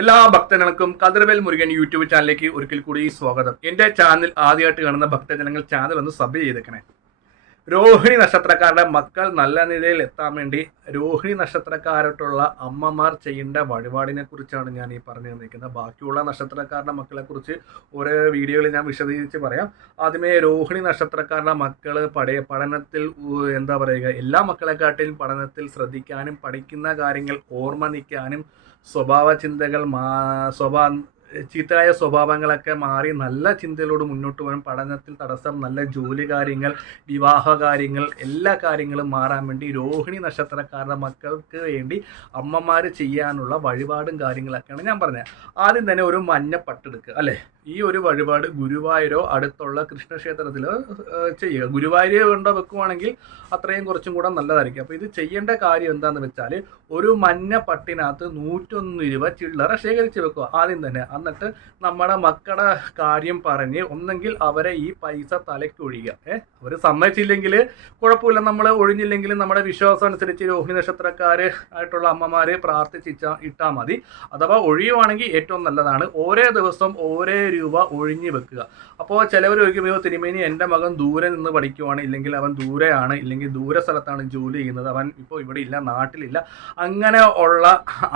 എല്ലാ ഭക്തജനങ്ങൾക്കും കതിർവേൽ മുരുകൻ യൂട്യൂബ് ചാനലിലേക്ക് ഒരിക്കൽ കൂടി സ്വാഗതം. എൻ്റെ ചാനൽ ആദ്യമായിട്ട് കാണുന്ന ഭക്തജനങ്ങൾ ചാനൽ ഒന്ന് സബ് ചെയ്തേക്കണേ. രോഹിണി നക്ഷത്രക്കാരുടെ മക്കൾ നല്ല നിലയിൽ എത്താൻ വേണ്ടി രോഹിണി നക്ഷത്രക്കാരായിട്ടുള്ള അമ്മമാർ ചെയ്യേണ്ട വഴിപാടിനെ കുറിച്ചാണ് ഞാൻ ഈ പറഞ്ഞു തന്നിരിക്കുന്നത്. ബാക്കിയുള്ള നക്ഷത്രക്കാരുടെ മക്കളെ കുറിച്ച് ഓരോ വീഡിയോയിൽ ഞാൻ വിശദീകരിച്ച് പറയാം. ആദ്യമേ രോഹിണി നക്ഷത്രക്കാരുടെ മക്കൾ പഠനത്തിൽ എന്താ പറയുക, എല്ലാ മക്കളെക്കാട്ടിലും പഠനത്തിൽ ശ്രദ്ധിക്കാനും പഠിക്കുന്ന കാര്യങ്ങൾ ഓർമ്മ നിൽക്കാനും സ്വഭാവ ചിന്തകൾ ചീത്തയായ സ്വഭാവങ്ങളൊക്കെ മാറി നല്ല ചിന്തയിലൂടെ മുന്നോട്ട് പോകാൻ, പഠനത്തിൽ തടസ്സം, നല്ല ജോലി കാര്യങ്ങൾ, വിവാഹ കാര്യങ്ങൾ, എല്ലാ കാര്യങ്ങളും മാറാൻ വേണ്ടി രോഹിണി നക്ഷത്രക്കാരുടെ മക്കൾക്ക് വേണ്ടി അമ്മമാർ ചെയ്യാനുള്ള വഴിപാടും കാര്യങ്ങളൊക്കെയാണ് ഞാൻ പറഞ്ഞത്. ആദ്യം തന്നെ ഒരു മഞ്ഞ പട്ടെടുക്കുക അല്ലേ. ഈ ഒരു വഴിപാട് ഗുരുവായൂരോ അടുത്തുള്ള കൃഷ്ണക്ഷേത്രത്തിലോ ചെയ്യുക. ഗുരുവായൂർ കൊണ്ടോ വെക്കുവാണെങ്കിൽ അത്രയും കുറച്ചും കൂടെ നല്ലതായിരിക്കും. അപ്പോൾ ഇത് ചെയ്യേണ്ട കാര്യം എന്താണെന്ന് വെച്ചാൽ, ഒരു മഞ്ഞ പട്ടിനകത്ത് 101 രൂപ ചില്ലറ ശേഖരിച്ച് വെക്കുക ആദ്യം തന്നെ. എന്നിട്ട് നമ്മുടെ മക്കളുടെ കാര്യം പറഞ്ഞ് ഒന്നെങ്കിൽ അവരെ ഈ പൈസ തലയ്ക്കൊഴിയുക. അവർ സമ്മതിച്ചില്ലെങ്കിൽ കുഴപ്പമില്ല, നമ്മൾ ഒഴിഞ്ഞില്ലെങ്കിലും നമ്മുടെ വിശ്വാസം അനുസരിച്ച് രോഹിണി നക്ഷത്രക്കാർ ആയിട്ടുള്ള അമ്മമാർ ഇട്ടാൽ മതി. അഥവാ ഒഴിയുവാണെങ്കിൽ ഏറ്റവും നല്ലതാണ്. ഓരോ ദിവസം ഓരോ രൂപ ഒഴിഞ്ഞു വെക്കുക. അപ്പോൾ ചിലവർ ചോദിക്കുമ്പോൾ, തിരുമേനി എൻ്റെ മകൻ ദൂരെ നിന്ന് പഠിക്കുവാണ്, ഇല്ലെങ്കിൽ അവൻ ദൂരെയാണ്, ഇല്ലെങ്കിൽ ദൂര സ്ഥലത്താണ് ജോലി ചെയ്യുന്നത്, അവൻ ഇപ്പോൾ ഇവിടെ ഇല്ല, നാട്ടിലില്ല, അങ്ങനെ ഉള്ള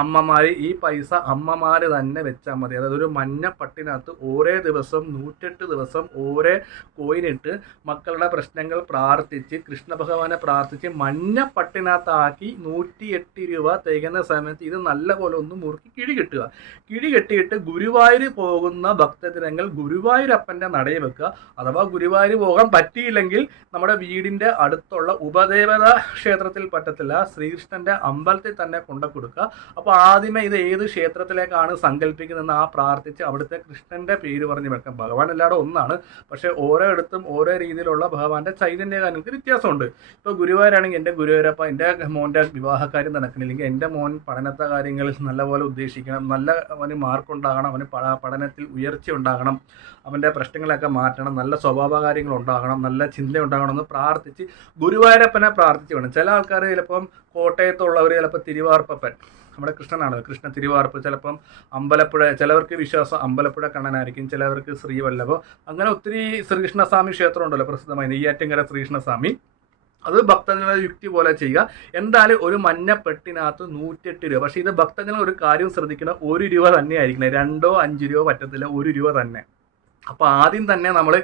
അമ്മമാർ ഈ പൈസ അമ്മമാർ തന്നെ വെച്ചാൽ മതി. അതായത് ഒരു മഞ്ഞ പട്ടിനകത്ത് ഓരോ ദിവസം 108 ദിവസം ഓരോ കോയിനിട്ട് മക്കളുടെ പ്രശ്നങ്ങൾ പ്രാർത്ഥിച്ച് കൃഷ്ണ ഭഗവാനെ പ്രാർത്ഥിച്ച് മഞ്ഞ പട്ടിനകത്താക്കി 108 രൂപ തികയുന്ന സമയത്ത് ഇത് നല്ലപോലെ ഒന്ന് മുറുക്കി കിഴി കെട്ടിയിട്ട് ഗുരുവായൂർ പോകുന്ന ഭക്തജനങ്ങൾ ഗുരുവായൂരപ്പൻ്റെ നടയിൽ വെക്കുക. അഥവാ ഗുരുവായൂർ പോകാൻ പറ്റിയില്ലെങ്കിൽ നമ്മുടെ വീടിൻ്റെ അടുത്തുള്ള ഉപദേവതാ ക്ഷേത്രത്തിൽ പറ്റത്തില്ല, ശ്രീകൃഷ്ണൻ്റെ അമ്പലത്തിൽ തന്നെ കൊണ്ടു കൊടുക്കുക. അപ്പോൾ ആദ്യമേ ഇത് ഏത് ക്ഷേത്രത്തിലേക്കാണ് സങ്കല്പിക്കുന്നതെന്ന് ആ പ്രാർത്ഥിച്ച് അവിടുത്തെ കൃഷ്ണൻ്റെ പേര് പറഞ്ഞ് വെക്കാം. ഭഗവാൻ എല്ലാവരും ഒന്നാണ്, പക്ഷേ ഓരോ ഇടത്തും ഓരോ രീതിയിലുള്ള ഭഗവാന്റെ ചൈതന്യ കാര്യങ്ങൾക്ക് വ്യത്യാസമുണ്ട്. ഇപ്പോൾ ഗുരുവായൂരാണെങ്കിൽ എൻ്റെ ഗുരുവായൂരപ്പ, എൻ്റെ മോൻ്റെ വിവാഹകാര്യം നടക്കണില്ലെങ്കിൽ എൻ്റെ മോൻ പഠനത്തെ കാര്യങ്ങളിൽ നല്ലപോലെ ഉദ്ദേശിക്കണം, നല്ല അവന് മാർക്കുണ്ടാകണം, അവന് പഠനത്തിൽ ഉയർച്ച ഉണ്ടാകണം, അവൻ്റെ പ്രശ്നങ്ങളൊക്കെ മാറ്റണം, നല്ല സ്വഭാവ കാര്യങ്ങൾ ഉണ്ടാകണം, നല്ല ചിന്ത ഉണ്ടാകണം എന്ന് പ്രാർത്ഥിച്ച് ഗുരുവായൂരപ്പനെ പ്രാർത്ഥിച്ച് വേണം. ചില ആൾക്കാർ ചിലപ്പം കോട്ടയത്തുള്ളവർ ചിലപ്പോൾ തിരുവാർപ്പൻ, നമ്മുടെ കൃഷ്ണനാണ്, കൃഷ്ണ തിരുവാർപ്പ്, ചിലപ്പം അമ്പലപ്പുഴ, ചിലവർക്ക് വിശ്വാസം അമ്പലപ്പുഴ കണ്ണനായിരിക്കും, ചിലവർക്ക് ശ്രീവല്ലഭം, അങ്ങനെ ഒത്തിരി ശ്രീകൃഷ്ണസ്വാമി ക്ഷേത്രം ഉണ്ടല്ലോ പ്രസിദ്ധമായി, നെയ്യാറ്റിൻകര ശ്രീകൃഷ്ണസ്വാമി. അത് ഭക്തജന യുക്തി പോലെ ചെയ്യുക. എന്തായാലും ഒരു മഞ്ഞപ്പെട്ടിനകത്ത് 108 രൂപ. പക്ഷേ ഇത് ഭക്തജന ഒരു കാര്യം ശ്രദ്ധിക്കണം, 1 രൂപ തന്നെ ആയിരിക്കണം, 2 5 രൂപ പറ്റത്തില്ല, 1 രൂപ തന്നെ. അപ്പോൾ ആദ്യം തന്നെ നമ്മൾ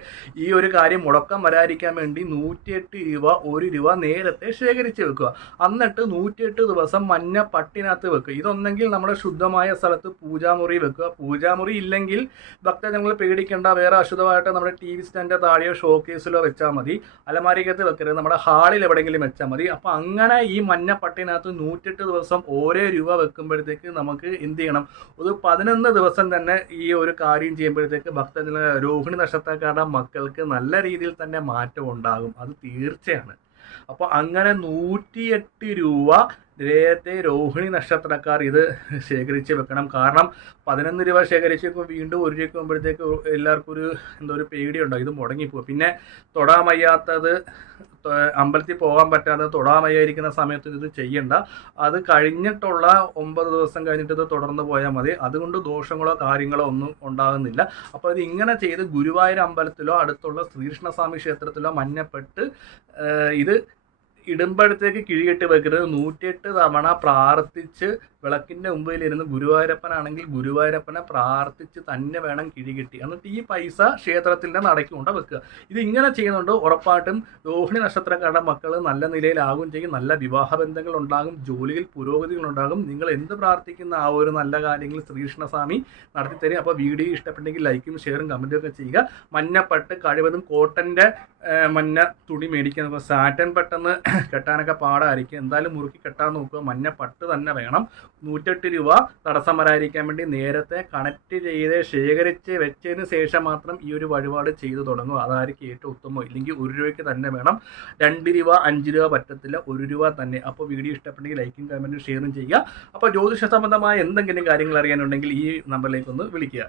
ഈ ഒരു കാര്യം മുടക്കം വരാതിരിക്കാൻ വേണ്ടി 108 രൂപ 1 രൂപ നേരത്തെ ശേഖരിച്ച് വെക്കുക. എന്നിട്ട് 108 ദിവസം മഞ്ഞ പട്ടിനകത്ത് വെക്കുക. ഇതൊന്നെങ്കിൽ നമ്മുടെ ശുദ്ധമായ സ്ഥലത്ത് പൂജാമുറി വെക്കുക. പൂജാമുറി ഇല്ലെങ്കിൽ ഭക്തജനങ്ങൾ പേടിക്കേണ്ട, വേറെ അശുദ്ധമായിട്ട് നമ്മുടെ TV സ്റ്റാൻഡിൻ്റെ താഴെയോ ഷോക്കേസിലോ വെച്ചാൽ മതി. അലമാരിക്കകത്ത് വെക്കരുത്, നമ്മുടെ ഹാളിൽ എവിടെയെങ്കിലും വെച്ചാൽ മതി. അപ്പോൾ അങ്ങനെ ഈ മഞ്ഞ പട്ടിനകത്ത് 108 ദിവസം ഓരോ രൂപ വെക്കുമ്പോഴത്തേക്ക് നമുക്ക് എന്ത് ചെയ്യണം, ഒരു 11 ദിവസം തന്നെ ഈ ഒരു കാര്യം ചെയ്യുമ്പോഴത്തേക്ക് ഭക്തജന രോഹിണി നക്ഷത്രക്കാരുടെ മക്കൾക്ക് നല്ല രീതിയിൽ തന്നെ മാറ്റം ഉണ്ടാകും, അത് തീർച്ചയാണ്. അപ്പോൾ അങ്ങനെ 108 രൂപ നേരത്തെ രോഹിണി നക്ഷത്രക്കാർ ഇത് ശേഖരിച്ച് വെക്കണം. കാരണം 11 രൂപ ശേഖരിച്ച് വീണ്ടും 1 രൂപയ്ക്ക് പോകുമ്പോഴത്തേക്ക് എല്ലാവർക്കും ഒരു പേടിയുണ്ടാകും, ഇത് മുടങ്ങിപ്പോകും. പിന്നെ തൊടാൻ വയ്യാത്തത്, അമ്പലത്തിൽ പോകാൻ പറ്റാതെ തൊടാൻ വയ്യായിരിക്കുന്ന സമയത്ത് ഇത് ചെയ്യണ്ട. അത് കഴിഞ്ഞിട്ടുള്ള 9 ദിവസം കഴിഞ്ഞിട്ട് ഇത് തുടർന്ന് പോയാൽ മതി. അതുകൊണ്ട് ദോഷങ്ങളോ കാര്യങ്ങളോ ഒന്നും ഉണ്ടാകുന്നില്ല. അപ്പോൾ ഇത് ഇങ്ങനെ ചെയ്ത് ഗുരുവായൂർ അമ്പലത്തിലോ അടുത്തുള്ള ശ്രീകൃഷ്ണസ്വാമി ക്ഷേത്രത്തിലോ മഞ്ഞപ്പെട്ട് ഇത് ഇടുമ്പോഴത്തേക്ക് കിഴികെട്ടി വെക്കരുത്. 108 തവണ പ്രാർത്ഥിച്ച് വിളക്കിൻ്റെ മുമ്പിലിരുന്ന് ഗുരുവായൂരപ്പനാണെങ്കിൽ ഗുരുവായൂരപ്പനെ പ്രാർത്ഥിച്ച് തന്നെ വേണം കിഴികെട്ടി. എന്നിട്ട് ഈ പൈസ ക്ഷേത്രത്തിൻ്റെ നടയ്ക്ക് കൊണ്ട് വെക്കുക. ഇത് ഇങ്ങനെ ചെയ്യുന്നുണ്ട് ഉറപ്പായിട്ടും രോഹിണി നക്ഷത്രക്കാരുടെ മക്കൾ നല്ല നിലയിലാകും ചെയ്യും, നല്ല വിവാഹ ബന്ധങ്ങൾ ഉണ്ടാകും, ജോലിയിൽ പുരോഗതികളുണ്ടാകും. നിങ്ങൾ എന്ത് പ്രാർത്ഥിക്കുന്ന ആ ഒരു നല്ല കാര്യങ്ങൾ ശ്രീകൃഷ്ണസ്വാമി നടത്തിത്തരും. അപ്പോൾ വീഡിയോ ഇഷ്ടപ്പെട്ടെങ്കിൽ ലൈക്കും ഷെയറും കമൻറ്റും ഒക്കെ ചെയ്യുക. മഞ്ഞപ്പട്ട് കഴിവതും കോട്ടൻ്റെ മഞ്ഞ തുണി മേടിക്കുക. നമുക്ക് സാറ്റൻ പെട്ടെന്ന് കെട്ടാനൊക്കെ പാടായിരിക്കും, എന്തായാലും മുറുക്കി കെട്ടാൻ നോക്കുക. മഞ്ഞ പട്ട് തന്നെ വേണം. 108 രൂപ തടസ്സം വരാതിരിക്കാൻ വേണ്ടി നേരത്തെ കണക്ട് ചെയ്ത് ശേഖരിച്ച് വെച്ചതിന് ശേഷം മാത്രം ഈ ഒരു വഴിപാട് ചെയ്തു തുടങ്ങുക. അതായിരിക്കും ഏറ്റവും ഉത്തമം. ഇല്ലെങ്കിൽ 1 രൂപയ്ക്ക് തന്നെ വേണം. 2 രൂപ 5 രൂപ പറ്റത്തില്ല, 1 രൂപ തന്നെ. അപ്പോൾ വീഡിയോ ഇഷ്ടപ്പെട്ടെങ്കിൽ ലൈക്കും കമൻറ്റും ഷെയറും ചെയ്യുക. അപ്പോൾ ജ്യോതിഷ സംബന്ധമായ എന്തെങ്കിലും കാര്യങ്ങൾ അറിയാനുണ്ടെങ്കിൽ ഈ നമ്പറിലേക്കൊന്ന് വിളിക്കുക.